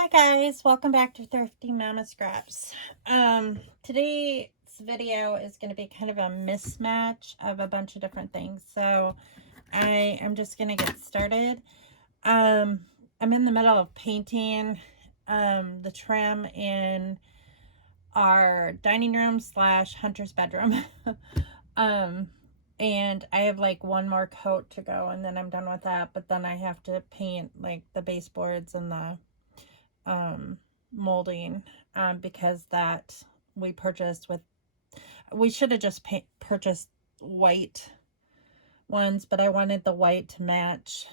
Hi guys, welcome back to Thrifty Mama Scraps. Today's video is going to be kind of a mismatch of a bunch of different things. So I am just going to get started. I'm in the middle of painting the trim in our dining room / hunter's bedroom. And I have like one more coat to go and then I'm done with that. But then I have to paint like the baseboards and the molding because that we purchased with, we should have just purchased white ones, but I wanted the white to match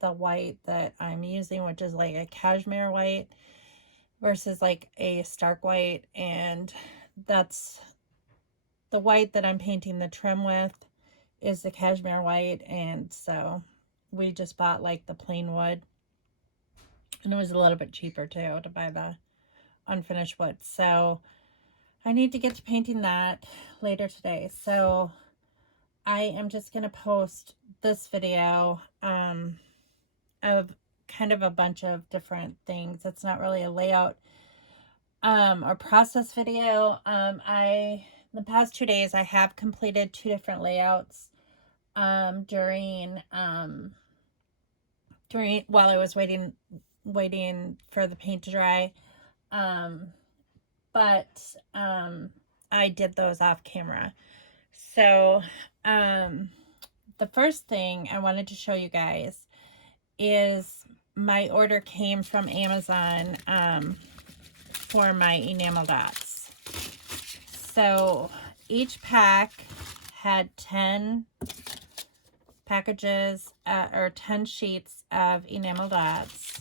the white that I'm using, which is like a cashmere white versus like a stark white, and that's the white that I'm painting the trim with is the cashmere white. And so we just bought like the plain wood, and it was a little bit cheaper too to buy the unfinished wood. So I need to get to painting that later today. So I am just going to post this video of kind of a bunch of different things. It's not really a layout or process video. The past 2 days I have completed 2 different layouts during while I was waiting for the paint to dry. But I did those off camera. So the first thing I wanted to show you guys is my order came from Amazon for my enamel dots. So each pack had 10 packages or 10 sheets of enamel dots,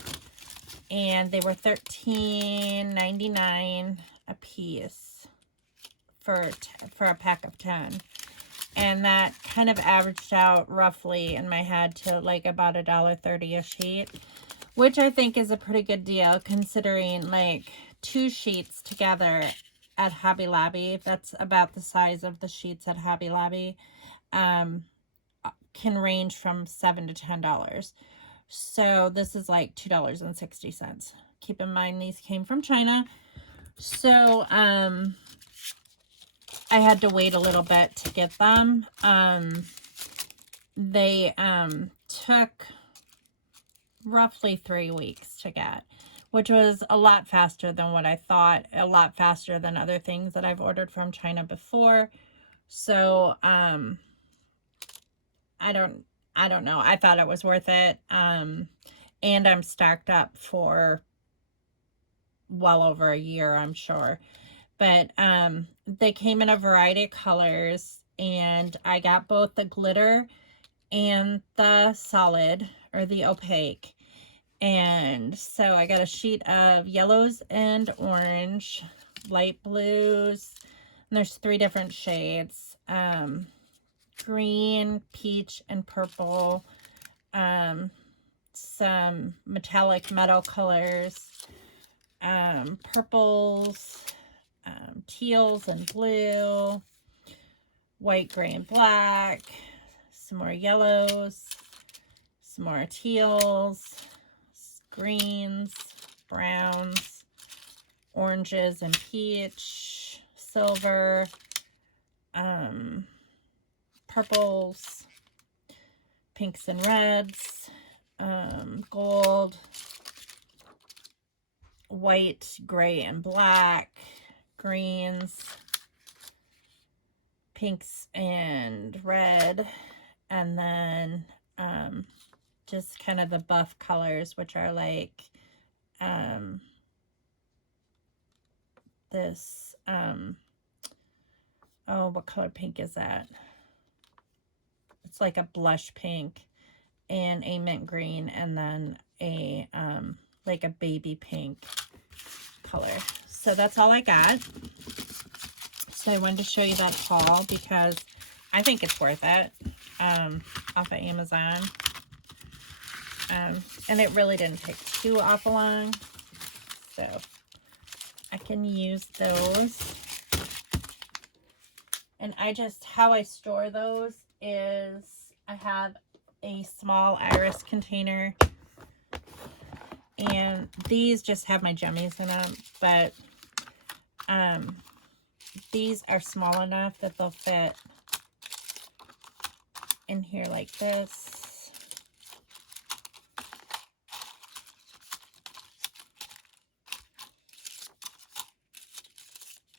and they were $13.99 a piece for a pack of 10, and that kind of averaged out roughly in my head to like about $1.30 a sheet, which I think is a pretty good deal considering like 2 sheets together at Hobby Lobby, that's about the size of the sheets at Hobby Lobby, can range from $7 to $10. So this is like $2.60. Keep in mind these came from China. So I had to wait a little bit to get them. They took roughly 3 weeks to get, which was a lot faster than what I thought, a lot faster than other things that I've ordered from China before. So I don't know. I thought it was worth it. And I'm stocked up for well over a year, I'm sure. But they came in a variety of colors, and I got both the glitter and the solid or the opaque. And so I got a sheet of yellows and orange, light blues, and there's 3 different shades, green, peach, and purple, some metallic metal colors, purples, teals and blue, white, gray, and black, some more yellows, some more teals, greens, browns, oranges and peach, silver, purples, pinks and reds, gold, white, gray, and black, greens, pinks and red, and then just kind of the buff colors, which are like this oh, what color pink is that? It's like a blush pink and a mint green, and then a like a baby pink color. So that's all I got. So I wanted to show you that haul because I think it's worth it, off of Amazon. And it really didn't take too awful long, so I can use those. And how I store those is I have a small iris container And these just have my jummies in them, but these are small enough that they'll fit in here like this.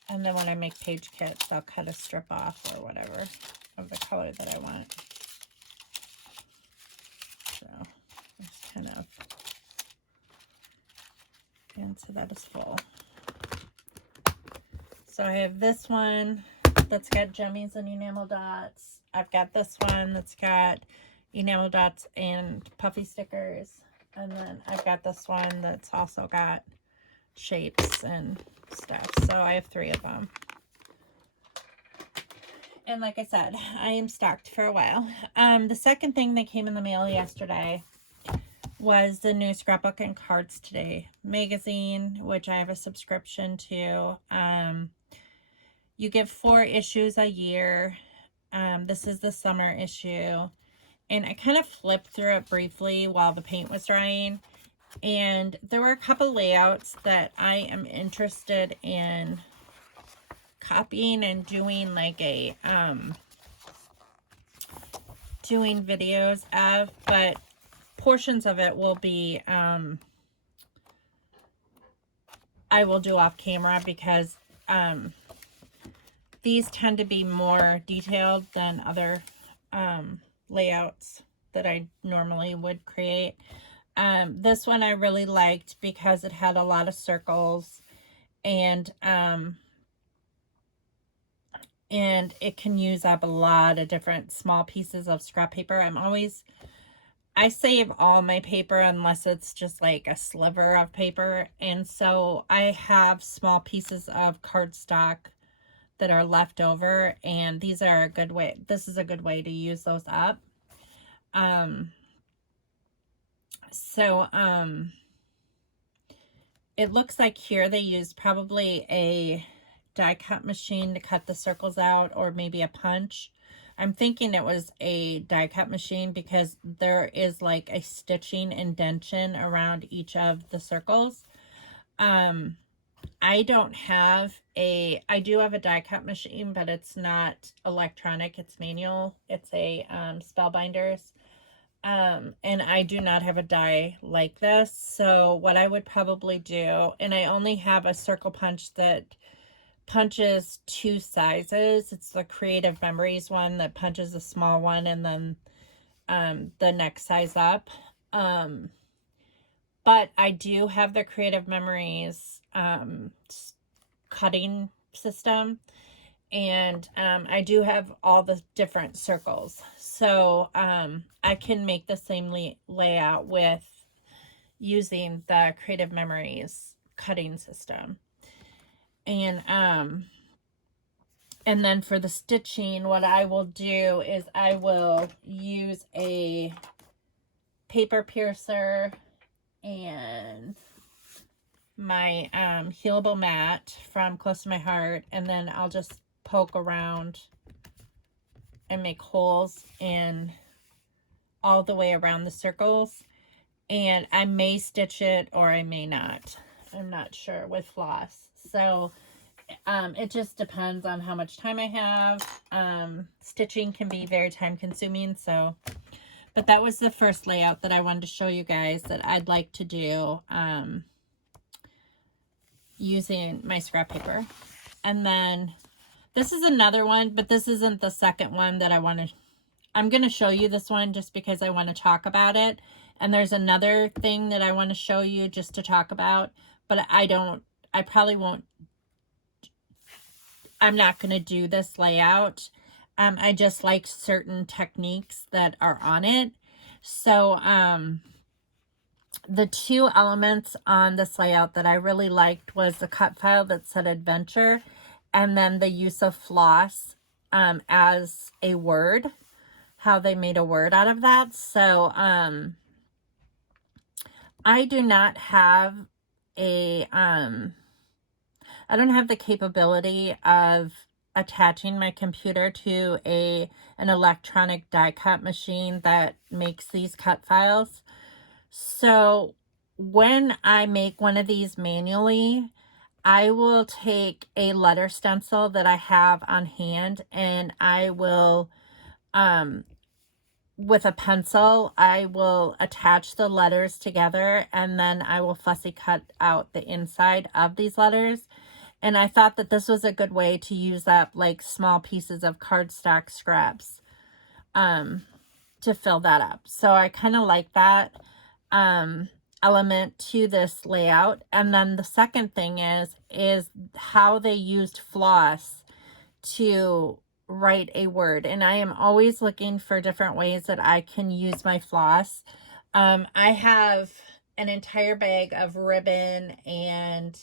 And then when I make page kits, I'll cut a strip off or whatever of the color that I want. So just kind of, and so that is full. So I have this one that's got jummies and enamel dots. I've got this one that's got enamel dots and puffy stickers. And then I've got this one that's also got shapes and stuff. So I have 3 of them. And like I said, I am stocked for a while. The second thing that came in the mail yesterday was the new Scrapbooking Cards Today magazine, which I have a subscription to. You get 4 issues a year. This is the summer issue. And I kind of flipped through it briefly while the paint was drying. And there were a couple layouts that I am interested in copying and doing like a, doing videos of, but portions of it will be, I will do off camera because, these tend to be more detailed than other layouts that I normally would create. This one I really liked because it had a lot of circles, and it can use up a lot of different small pieces of scrap paper. I save all my paper unless it's just like a sliver of paper, and so I have small pieces of cardstock that are left over, and these are a good way. This is a good way to use those up. It looks like here they used probably a die cut machine to cut the circles out, or maybe a punch. I'm thinking it was a die cut machine because there is like a stitching indentation around each of the circles. I don't have I do have a die cut machine, but it's not electronic, it's manual. It's a Spellbinders. And I do not have a die like this. So what I would probably do, and I only have a circle punch that punches 2 sizes. It's the Creative Memories one that punches a small one and then the next size up. But I do have the Creative Memories cutting system, and I do have all the different circles. So I can make the same layout with using the Creative Memories cutting system. And then for the stitching, what I will do is I will use a paper piercer and my healable mat from Close to My Heart, and then I'll just poke around and make holes in all the way around the circles. And I may stitch it or I may not. I'm not sure with floss. So it just depends on how much time I have. Stitching can be very time consuming, so but that was the first layout that I wanted to show you guys that I'd like to do using my scrap paper. And then this is another one, but this isn't the second one that I want to. I'm going to show you this one just because I want to talk about it. And there's another thing that I want to show you just to talk about, but I probably won't. I'm not going to do this layout. I just like certain techniques that are on it. So the 2 elements on this layout that I really liked was the cut file that said adventure, and then the use of floss as a word, how they made a word out of that. So I do not have I don't have the capability of attaching my computer to an electronic die cut machine that makes these cut files. So when I make one of these manually, I will take a letter stencil that I have on hand, and I will, with a pencil, I will attach the letters together, and then I will fussy cut out the inside of these letters. And I thought that this was a good way to use up like small pieces of cardstock scraps to fill that up. So I kind of like that element to this layout. And then the second thing is how they used floss to write a word. And I am always looking for different ways that I can use my floss. I have an entire bag of ribbon and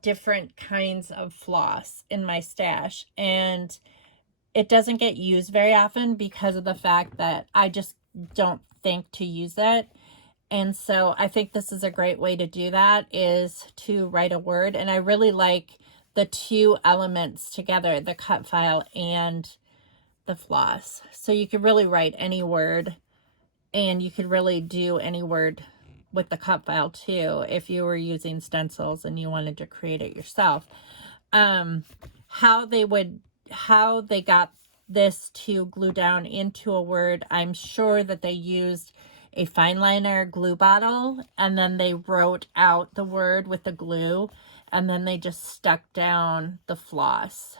different kinds of floss in my stash, and it doesn't get used very often because of the fact that I just don't think to use it. And so I think this is a great way to do that, is to write a word. And I really like the two elements together, the cut file and the floss. So you could really write any word, and you could really do any word with the cut file too if you were using stencils and you wanted to create it yourself. How they got this to glue down into a word, I'm sure that they used a fine liner glue bottle, and then they wrote out the word with the glue, and then they just stuck down the floss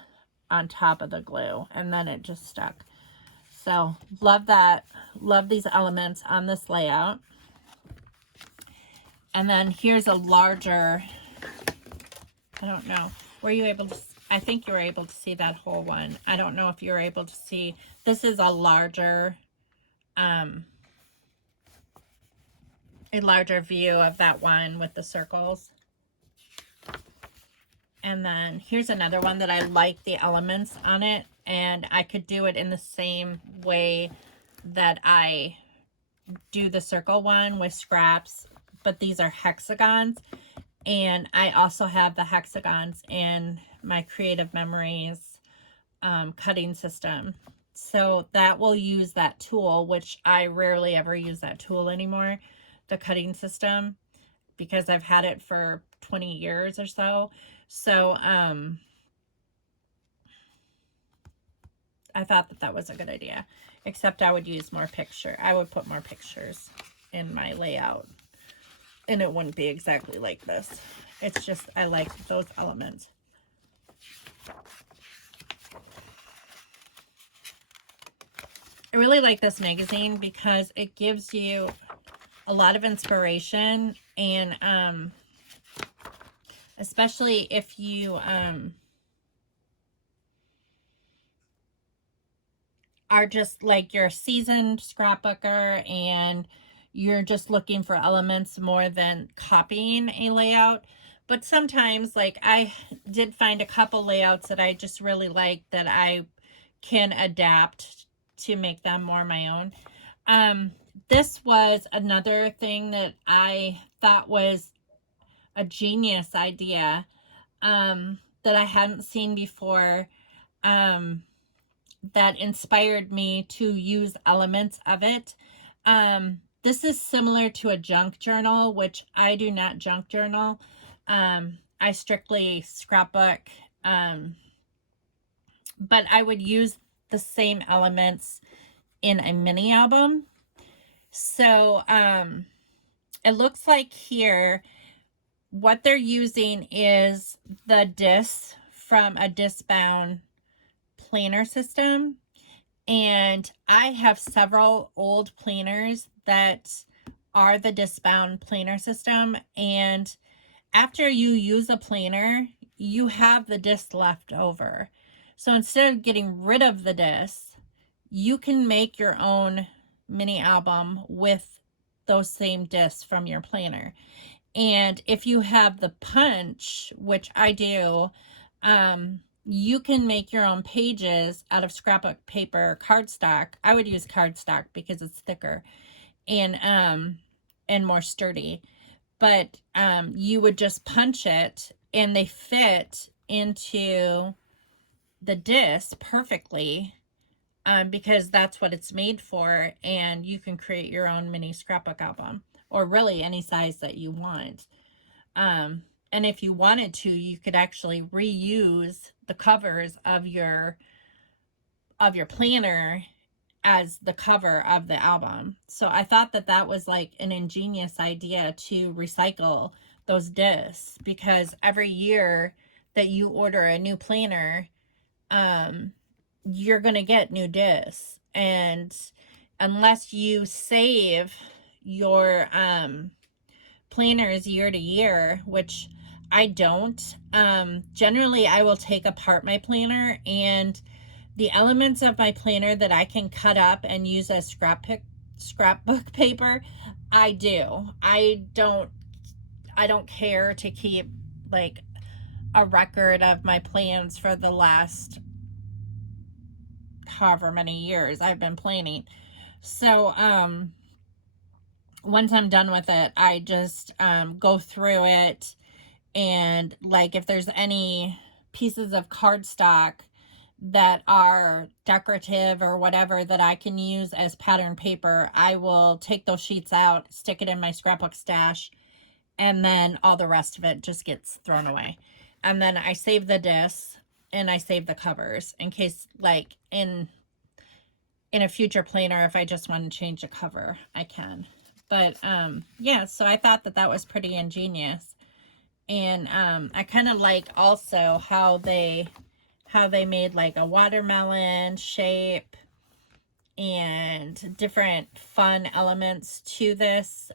on top of the glue, and then it just stuck. So love that. Love these elements on this layout. And then here's a larger, I don't know, were you able to, I think you were able to see that whole one. I don't know if you were able to see, this is a larger view of that one with the circles. And then here's another one that I like the elements on it, and I could do it in the same way that I do the circle one with scraps, but these are hexagons, and I also have the hexagons in my Creative Memories cutting system. So that will use that tool, which I rarely ever use that tool anymore, the cutting system, because I've had it for 20 years or so. So I thought that was a good idea, except I would use more picture. I would put more pictures in my layout, and it wouldn't be exactly like this. It's just, I like those elements. I really like this magazine because it gives you a lot of inspiration, and especially if you are just like, you're a seasoned scrapbooker and you're just looking for elements more than copying a layout. But sometimes, like, I did find a couple layouts that I just really like that I can adapt to make them more my own. This was another thing that I thought was a genius idea that I hadn't seen before, that inspired me to use elements of it. This is similar to a junk journal, which I do not junk journal. I strictly scrapbook, but I would use the same elements in a mini album. So it looks like here what they're using is the discs from a disc-bound planner system, and I have several old planners that are the disc-bound planner system, and after you use a planner, you have the disc left over. So instead of getting rid of the disc, you can make your own mini album with those same discs from your planner. And if you have the punch, which I do, you can make your own pages out of scrapbook paper, cardstock. I would use cardstock because it's thicker and more sturdy. But you would just punch it, and they fit into the disc perfectly, because that's what it's made for, and you can create your own mini scrapbook album or really any size that you want. And if you wanted to, you could actually reuse the covers of your planner as the cover of the album. So I thought that that was like an ingenious idea to recycle those discs, because every year that you order a new planner, you're going to get new discs. And unless you save your planners year to year, which I don't, generally I will take apart my planner, and the elements of my planner that I can cut up and use as scrapbook paper, I do. I don't care to keep like a record of my plans for the last however many years I've been planning. So once I'm done with it, I just go through it, and like if there's any pieces of cardstock that are decorative or whatever that I can use as pattern paper, I will take those sheets out, stick it in my scrapbook stash, and then all the rest of it just gets thrown away. And then I save the discs and I save the covers in case, like in a future planner, if I just want to change the cover, I can. But yeah, so I thought that that was pretty ingenious. And I kind of like also how they made like a watermelon shape and different fun elements to this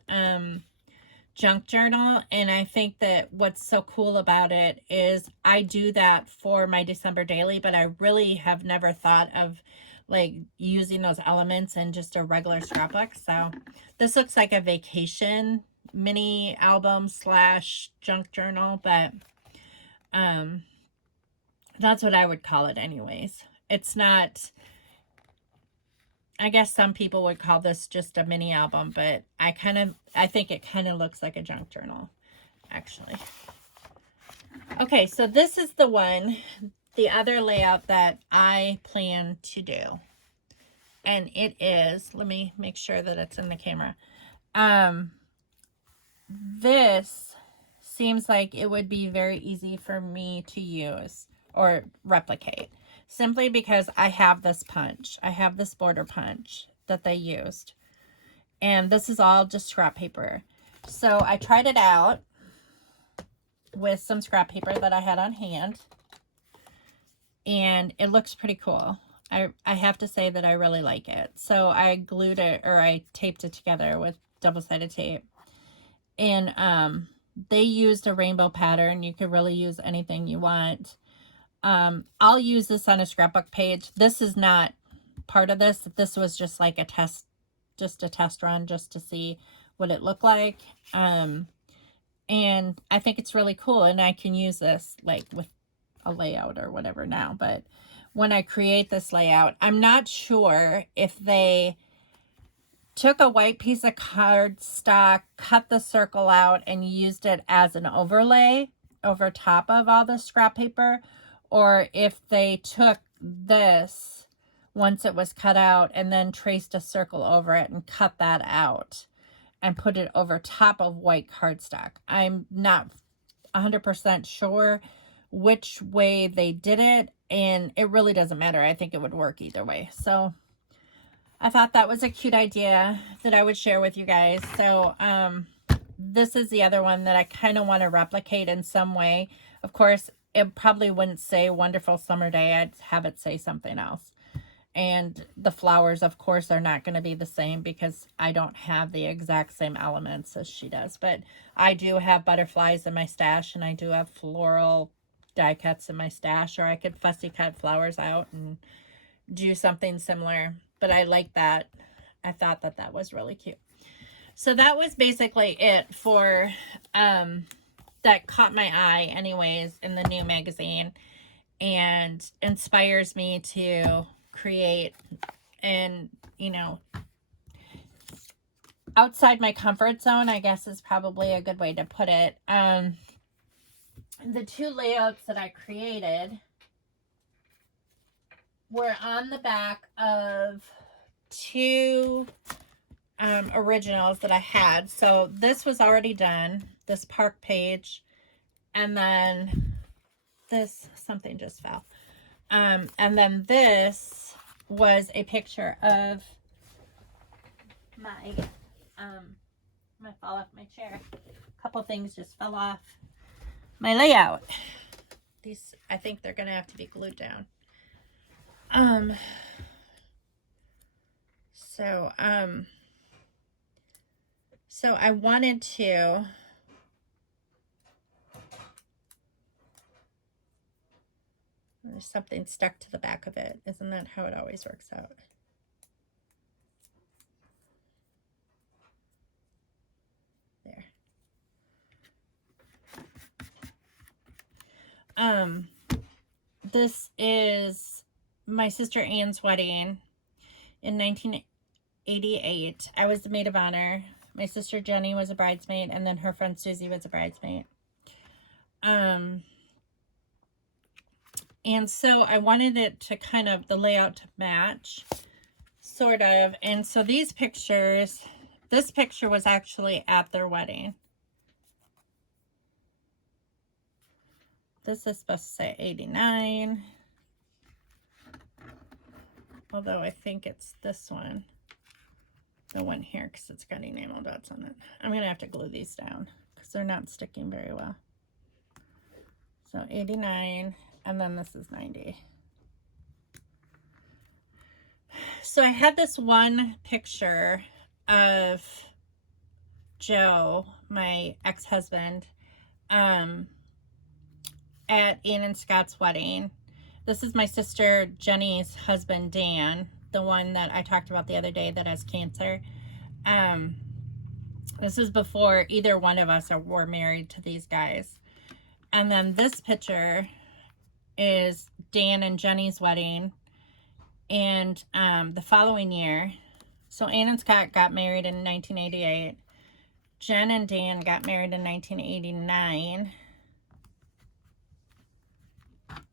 junk journal. And I think that what's so cool about it is I do that for my December daily, but I really have never thought of like using those elements in just a regular scrapbook. So this looks like a vacation mini album slash junk journal, but that's what I would call it anyways. It's not, I guess some people would call this just a mini album, but I think it kind of looks like a junk journal, actually. Okay, so this is the other layout that I plan to do. And it is, let me make sure that it's in the camera. This seems like it would be very easy for me to use or replicate, simply because I have this punch. I have this border punch that they used. And this is all just scrap paper. So I tried it out with some scrap paper that I had on hand. And it looks pretty cool. I have to say that I really like it. So I glued it, or I taped it together with double-sided tape. And they used a rainbow pattern. You could really use anything you want. I'll use this on a scrapbook page. This is not part of this. This was just like a test run just to see what it looked like. And I think it's really cool, and I can use this like with a layout or whatever now. But when I create this layout, I'm not sure if they took a white piece of cardstock, cut the circle out, and used it as an overlay over top of all the scrap paper, or if they took this once it was cut out and then traced a circle over it and cut that out and put it over top of white cardstock. I'm not 100% sure which way they did it, and it really doesn't matter. I think it would work either way. So I thought that was a cute idea that I would share with you guys. So this is the other one that I kind of want to replicate in some way. Of course, it probably wouldn't say wonderful summer day. I'd have it say something else. And the flowers, of course, are not going to be the same because I don't have the exact same elements as she does. But I do have butterflies in my stash, and I do have floral die cuts in my stash, or I could fussy cut flowers out and do something similar. But I like that. I thought that that was really cute. So that was basically it for that caught my eye anyways in the new magazine and inspires me to create, and you know, outside my comfort zone, I guess is probably a good way to put it. The two layouts that I created were on the back of two originals that I had. So this was already done, this park page, and then this, something just fell. And then this was a picture of my, I fall off my chair. A couple things just fell off my layout. These, I think they're going to have to be glued down. So I wanted to, there's something stuck to the back of it. Isn't that how it always works out? There. This is my sister Anne's wedding in 1988. I was the maid of honor. My sister Jenny was a bridesmaid, and then her friend Susie was a bridesmaid. And so I wanted it to kind of, the layout to match, sort of. And so these pictures, this picture was actually at their wedding. This is supposed to say 89. Although I think it's this one. The one here, because it's got enamel dots on it. I'm going to have to glue these down because they're not sticking very well. So 89, and then this is 90. So I had this one picture of Joe, my ex-husband, at Ann and Scott's wedding. This is my sister Jenny's husband, Dan, the one that I talked about the other day that has cancer. This is before either one of us were married to these guys. And then this picture is Dan and Jenny's wedding. And the following year, so Ann and Scott got married in 1988. Jen and Dan got married in 1989.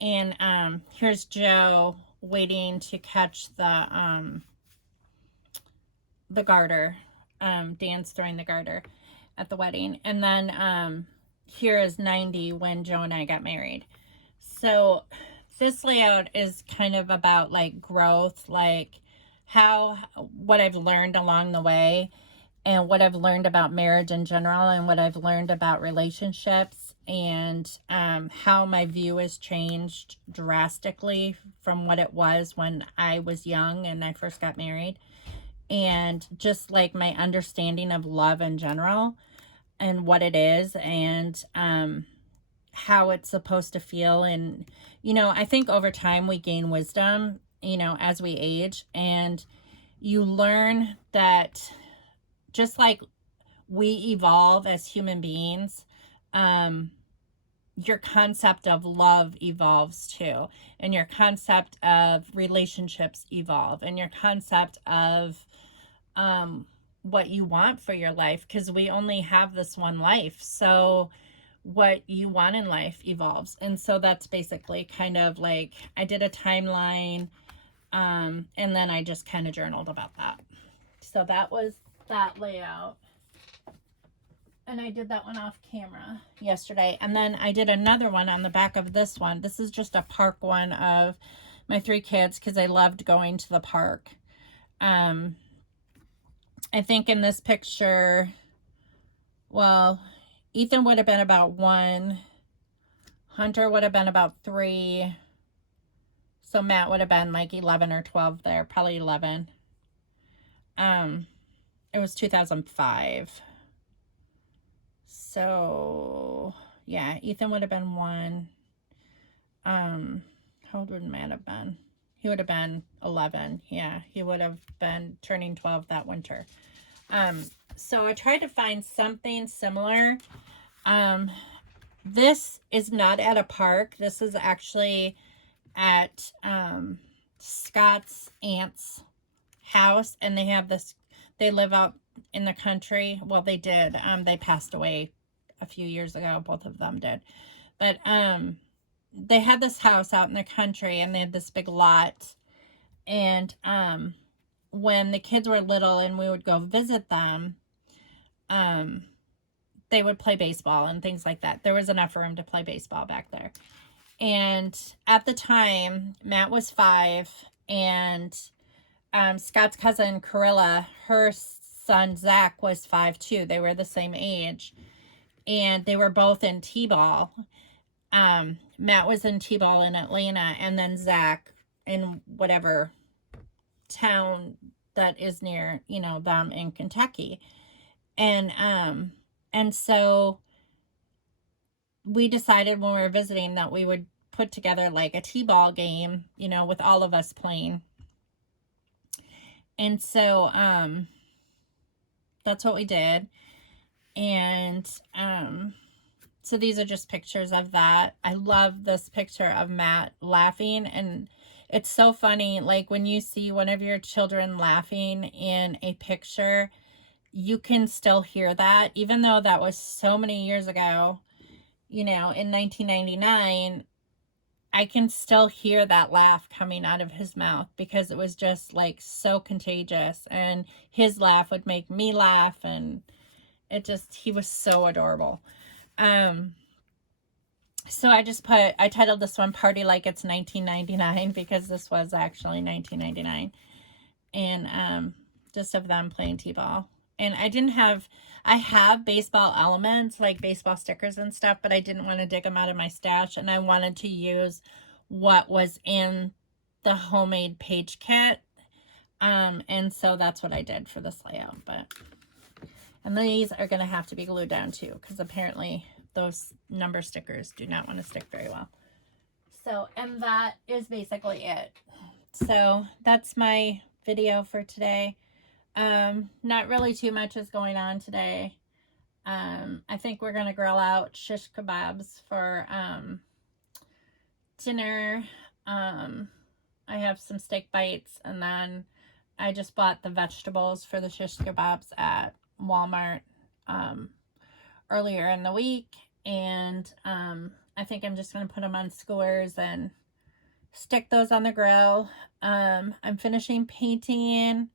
And here's Joe waiting to catch the garter. Dan's throwing the garter at the wedding. And then here is 90 when Joe and I got married. So this layout is kind of about like growth, like what I've learned along the way, and what I've learned about marriage in general, and what I've learned about relationships, and how my view has changed drastically from what it was when I was young and I first got married, and just like my understanding of love in general and what it is, and how it's supposed to feel. And I think over time we gain wisdom, as we age, and you learn that just like we evolve as human beings, your concept of love evolves too, and your concept of relationships evolve, and your concept of what you want for your life, because we only have this one life. So what you want in life evolves. And so that's basically kind of like, I did a timeline, and then I just kind of journaled about that. So that was that layout. And I did that one off camera yesterday. And then I did another one on the back of this one. This is just a park one of my 3 kids, because I loved going to the park. I think in this picture, well, Ethan would have been about 1. Hunter would have been about 3. So Matt would have been like 11 or 12 there, probably 11. It was 2005. So yeah, Ethan would have been 1. How old would Matt have been? He would have been 11. Yeah, he would have been turning 12 that winter. So I tried to find something similar. This is not at a park. This is actually at Scott's aunt's house, and they have this, they live out in the country. Well, they did. They passed away a few years ago. Both of them did. But they had this house out in the country, and they had this big lot. And when the kids were little and we would go visit them, they would play baseball and things like that. There was enough room to play baseball back there. And at the time, Matt was 5, and Scott's cousin, Carilla, her son, Zach, was 5 too. They were the same age. And they were both in T-ball. Matt was in T-ball in Atlanta, and then Zach in whatever town that is near, you know, them in Kentucky. And so we decided when we were visiting that we would put together like a T-ball game, you know, with all of us playing. And so that's what we did. And so these are just pictures of that. I love this picture of Matt laughing, and it's so funny, like when you see one of your children laughing in a picture, you can still hear that, even though that was so many years ago, you know, in 1999, I can still hear that laugh coming out of his mouth because it was just like so contagious, and his laugh would make me laugh, and he was so adorable. So I titled this one Party Like It's 1999 because this was actually 1999, and just of them playing T-ball. And I have baseball elements, like baseball stickers and stuff, but I didn't want to dig them out of my stash, and I wanted to use what was in the homemade page kit. And so that's what I did for this layout. And these are going to have to be glued down too, because apparently those number stickers do not want to stick very well. So, and that is basically it. So that's my video for today. Not really too much is going on today. I think we're going to grill out shish kebabs for dinner. I have some steak bites, and then I just bought the vegetables for the shish kebabs at Walmart earlier in the week, and I think I'm just going to put them on skewers and stick those on the grill. I'm finishing painting.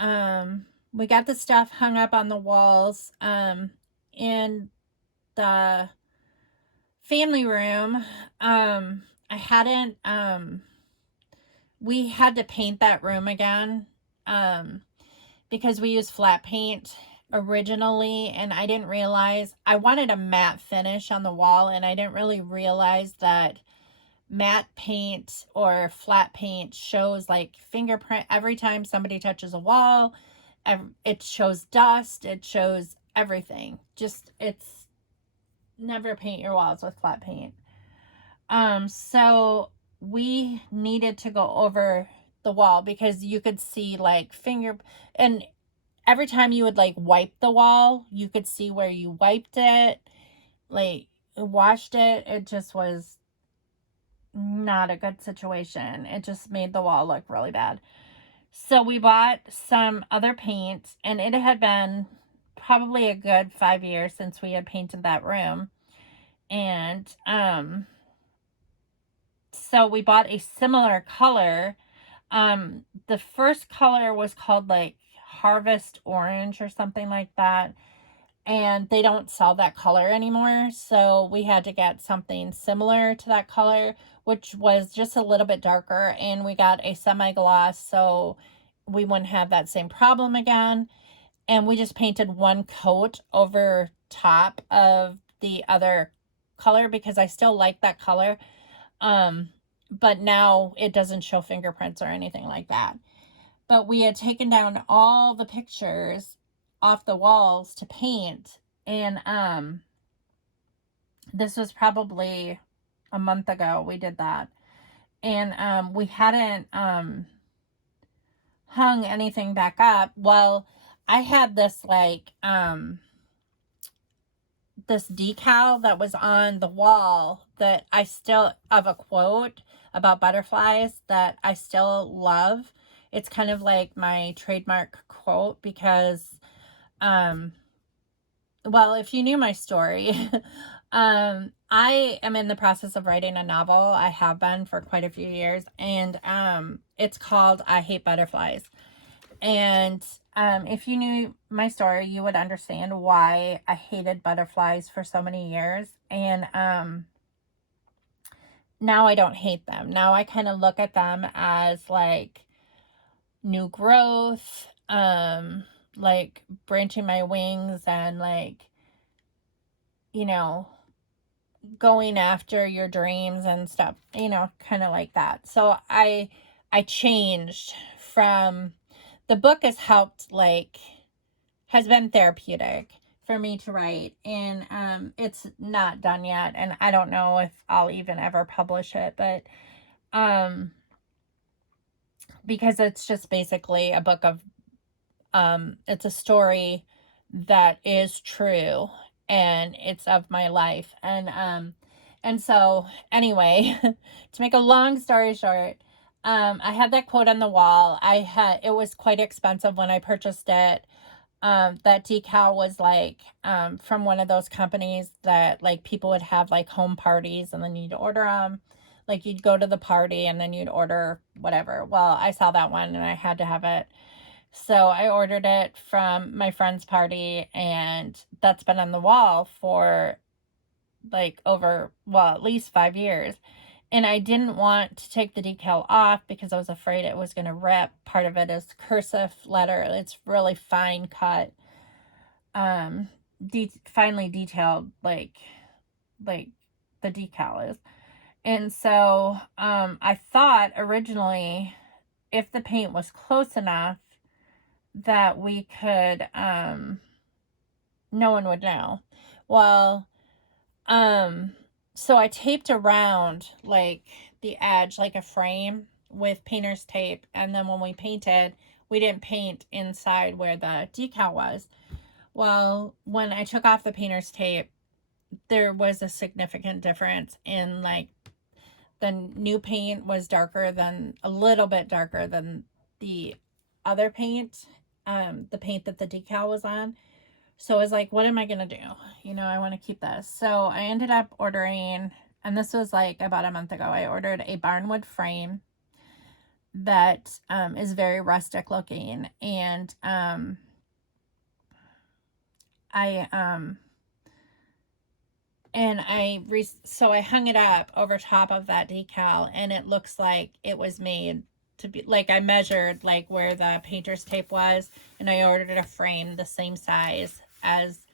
We got the stuff hung up on the walls in the family room. We had to paint that room again because we used flat paint originally, and I didn't realize I wanted a matte finish on the wall, and I didn't really realize that matte paint or flat paint shows like fingerprint every time somebody touches a wall. It shows dust, it shows everything. It's never paint your walls with flat paint. So we needed to go over the wall because you could see like and every time you would like wipe the wall, you could see where you wiped it, like washed it. It just was not a good situation. It just made the wall look really bad. So we bought some other paint, and it had been probably a good 5 years since we had painted that room. And so we bought a similar color. The first color was called like Harvest Orange or something like that, and they don't sell that color anymore, so we had to get something similar to that color, which was just a little bit darker, and we got a semi-gloss so we wouldn't have that same problem again. And we just painted one coat over top of the other color because I still like that color, but now it doesn't show fingerprints or anything like that. But we had taken down all the pictures off the walls to paint, and this was probably a month ago we did that, and we hadn't hung anything back up. Well, I had this like this decal that was on the wall that I still, of a quote about butterflies that I still love. It's kind of like my trademark quote because well, if you knew my story, I am in the process of writing a novel. I have been for quite a few years, and it's called I Hate Butterflies. And if you knew my story, you would understand why I hated butterflies for so many years. And now I don't hate them. Now I kind of look at them as like new growth, like branching my wings and like, you know, going after your dreams and stuff, kind of like that. So I changed from, the book has helped, like, has been therapeutic for me to write, and it's not done yet, and I don't know if I'll even ever publish it, but because it's just basically a book of it's a story that is true, and it's of my life. And so anyway, to make a long story short, I had that quote on the wall. It was quite expensive when I purchased it. That decal was like from one of those companies that like people would have like home parties, and then you'd order them. Like you'd go to the party and then you'd order whatever. Well, I saw that one and I had to have it. So I ordered it from my friend's party, and that's been on the wall for like over, well, at least 5 years. And I didn't want to take the decal off because I was afraid it was going to rip. Part of it is cursive letter. It's really fine cut, finely detailed, like the decal is. And so I thought originally, if the paint was close enough, that we could, no one would know. Well, so I taped around like the edge, like a frame with painter's tape. And then when we painted, we didn't paint inside where the decal was. Well, when I took off the painter's tape, there was a significant difference in, like, the new paint was a little bit darker than the other paint, the paint that the decal was on. So I was like, what am I going to do? I want to keep this. So I ended up ordering, and this was like about a month ago, I ordered a barnwood frame that is very rustic looking. And so I hung it up over top of that decal, and it looks like it was made to be, like, I measured like where the painter's tape was, and I ordered a frame the same size as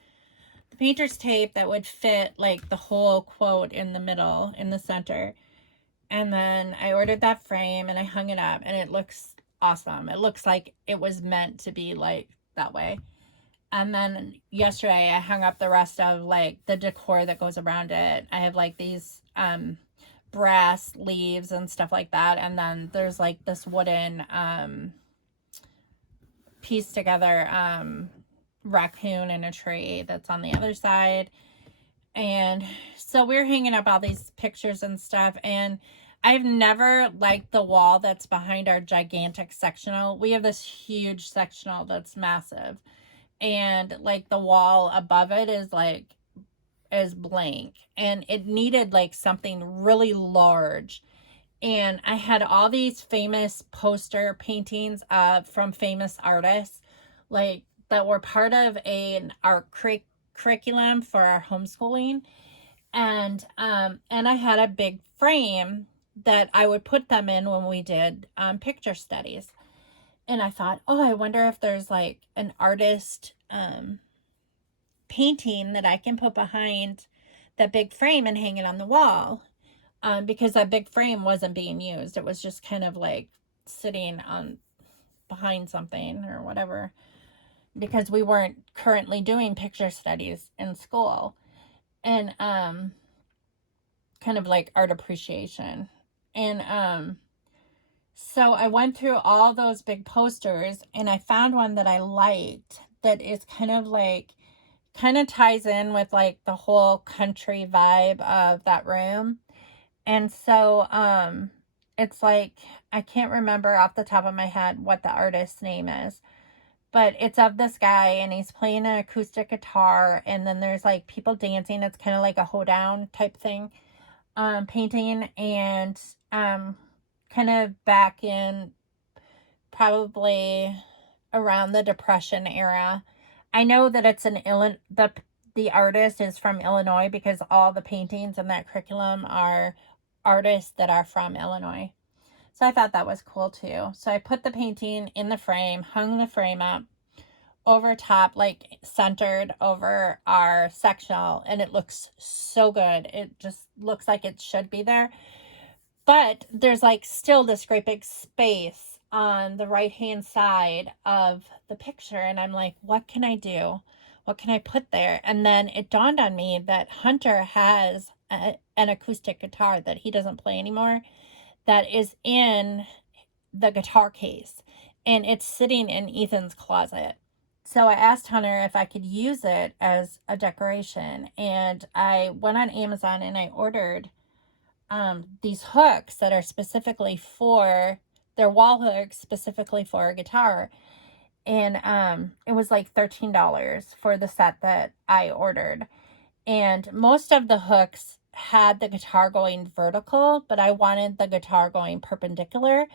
the painter's tape that would fit like the whole quote in the middle, in the center. And then I ordered that frame and I hung it up, and it looks awesome. It looks like it was meant to be like that way. And then yesterday I hung up the rest of like the decor that goes around it. I have like these brass leaves and stuff like that. And then there's like this wooden piece together raccoon and a tree that's on the other side. And so we're hanging up all these pictures and stuff. And I've never liked the wall that's behind our gigantic sectional. We have this huge sectional that's massive. And like the wall above it is blank, and it needed like something really large. And I had all these famous poster paintings from famous artists, like, that were part of an art curriculum for our homeschooling. And I had a big frame that I would put them in when we did picture studies. And I thought, oh, I wonder if there's like an artist painting that I can put behind that big frame and hang it on the wall. Because that big frame wasn't being used. It was just kind of like sitting on behind something or whatever, because we weren't currently doing picture studies in school. And kind of like art appreciation. And so I went through all those big posters, and I found one that I liked that is kind of ties in with like the whole country vibe of that room. And so it's like, I can't remember off the top of my head what the artist's name is, but it's of this guy, and he's playing an acoustic guitar, and then there's like people dancing. It's kind of like a hoedown type thing, painting. And kind of back in probably around the Depression era. I know that it's the artist is from Illinois because all the paintings in that curriculum are artists that are from Illinois. So I thought that was cool too. So I put the painting in the frame, hung the frame up over top, like centered over our sectional, and it looks so good. It just looks like it should be there. But there's like still this great big space on the right hand side of the picture, and I'm like, what can I do? What can I put there? And then it dawned on me that Hunter has an acoustic guitar that he doesn't play anymore that is in the guitar case, and it's sitting in Ethan's closet. So I asked Hunter if I could use it as a decoration, and I went on Amazon and I ordered these hooks that are specifically for, they're wall hooks specifically for a guitar. And it was like $13 for the set that I ordered. And most of the hooks had the guitar going vertical, but I wanted the guitar going perpendicular.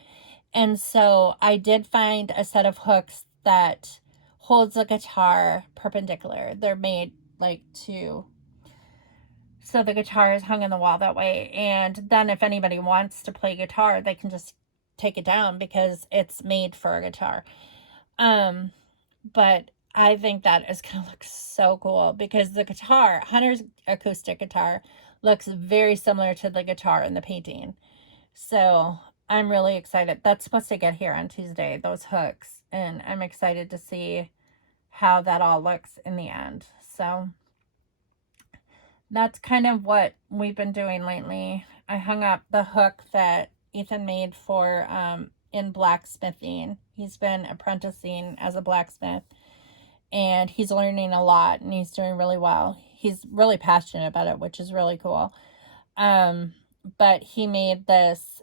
And so I did find a set of hooks that holds the guitar perpendicular. They're made like so the guitar is hung on the wall that way. And then if anybody wants to play guitar, they can just take it down because it's made for a guitar. But I think that is going to look so cool because the guitar, Hunter's acoustic guitar, looks very similar to the guitar in the painting. So I'm really excited. That's supposed to get here on Tuesday, those hooks. And I'm excited to see how that all looks in the end. So that's kind of what we've been doing lately. I hung up the hook that Ethan made for in blacksmithing. He's been apprenticing as a blacksmith, and he's learning a lot, and he's doing really well. He's really passionate about it, which is really cool. But he made this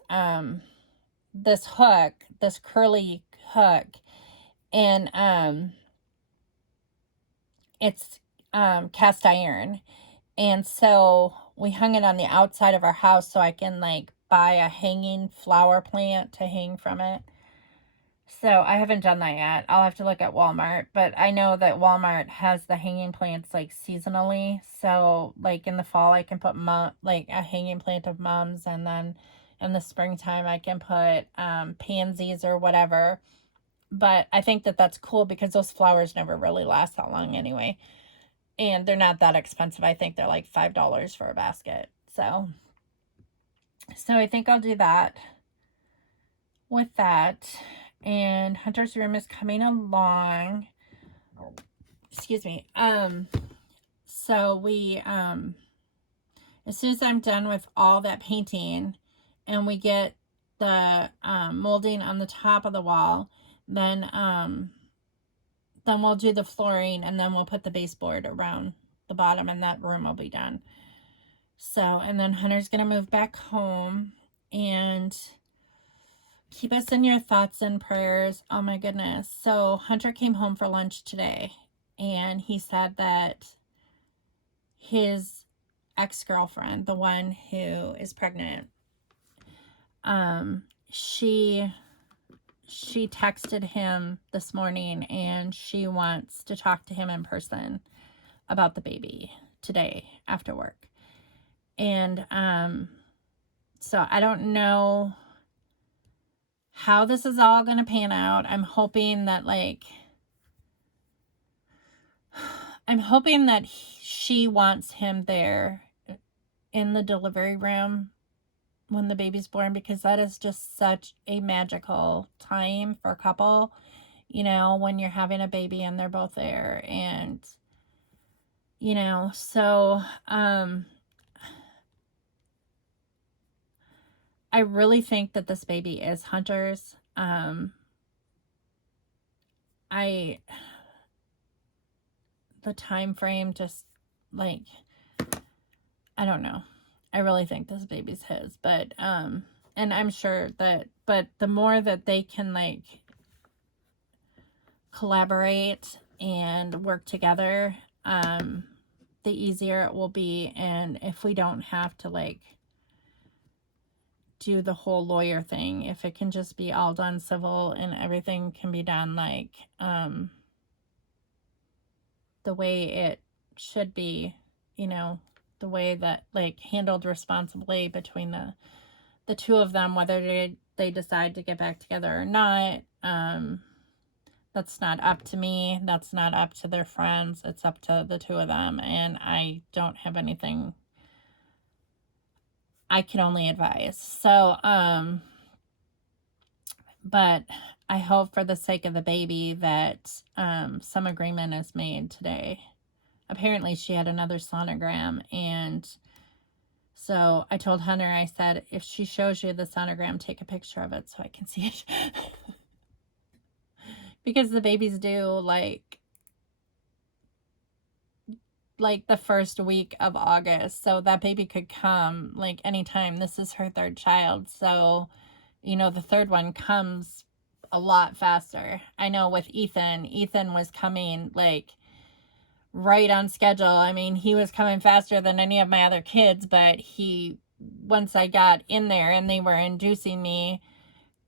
this hook, this curly hook, and it's cast iron. And so we hung it on the outside of our house so I can like buy a hanging flower plant to hang from it. So I haven't done that yet. I'll have to look at Walmart, but I know that Walmart has the hanging plants like seasonally. So like in the fall I can put like a hanging plant of mums, and then in the springtime I can put pansies or whatever. But I think that that's cool because those flowers never really last that long anyway. And they're not that expensive. I think they're like $5 for a basket. So I think I'll do that with that. And Hunter's room is coming along. Excuse me. So we, as soon as I'm done with all that painting and we get the molding on the top of the wall, then we'll do the flooring, and then we'll put the baseboard around the bottom, and that room will be done. So, and then Hunter's going to move back home, and keep us in your thoughts and prayers. Oh my goodness. So Hunter came home for lunch today, and he said that his ex-girlfriend, the one who is pregnant, she texted him this morning, and she wants to talk to him in person about the baby today after work. And so I don't know how this is all going to pan out. I'm hoping that she wants him there in the delivery room when the baby's born, because that is just such a magical time for a couple, you know, when you're having a baby and they're both there. And, you know, so I really think that this baby is Hunter's. The time frame just like, I don't know. I really think this baby's his, but and I'm sure that, but the more that they can like collaborate and work together, the easier it will be. And if we don't have to like do the whole lawyer thing. If it can just be all done civil and everything can be done like the way it should be, you know, the way that, like, handled responsibly between the two of them, whether they decide to get back together or not. That's not up to me. That's not up to their friends. It's up to the two of them. And I don't have anything. I can only advise. So, but I hope for the sake of the baby that some agreement is made today. Apparently she had another sonogram, and so I told Hunter, I said, if she shows you the sonogram, take a picture of it so I can see it. Because the babies do like the first week of August. So that baby could come like anytime. This is her third child. So, you know, the third one comes a lot faster. I know with Ethan was coming like right on schedule. I mean, he was coming faster than any of my other kids, but once I got in there and they were inducing me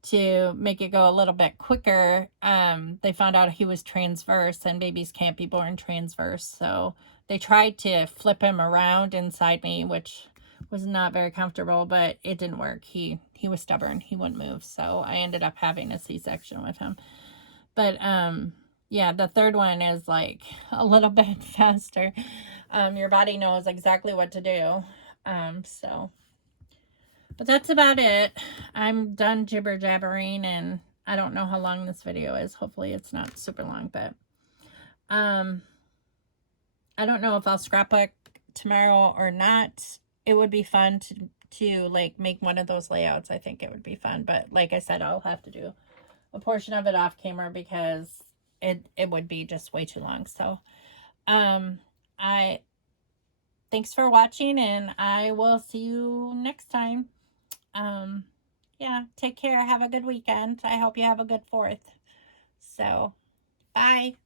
to make it go a little bit quicker, they found out he was transverse, and babies can't be born transverse. So they tried to flip him around inside me, which was not very comfortable, but it didn't work. He was stubborn. He wouldn't move. So I ended up having a C-section with him. But yeah, the third one is like a little bit faster. Your body knows exactly what to do. But that's about it. I'm done jibber jabbering, and I don't know how long this video is. Hopefully it's not super long, but I don't know if I'll scrapbook tomorrow or not. It would be fun to like make one of those layouts. I think it would be fun, but like I said, I'll have to do a portion of it off camera because it would be just way too long. So thanks for watching, and I will see you next time. Yeah, take care. Have a good weekend. I hope you have a good 4th. So, bye.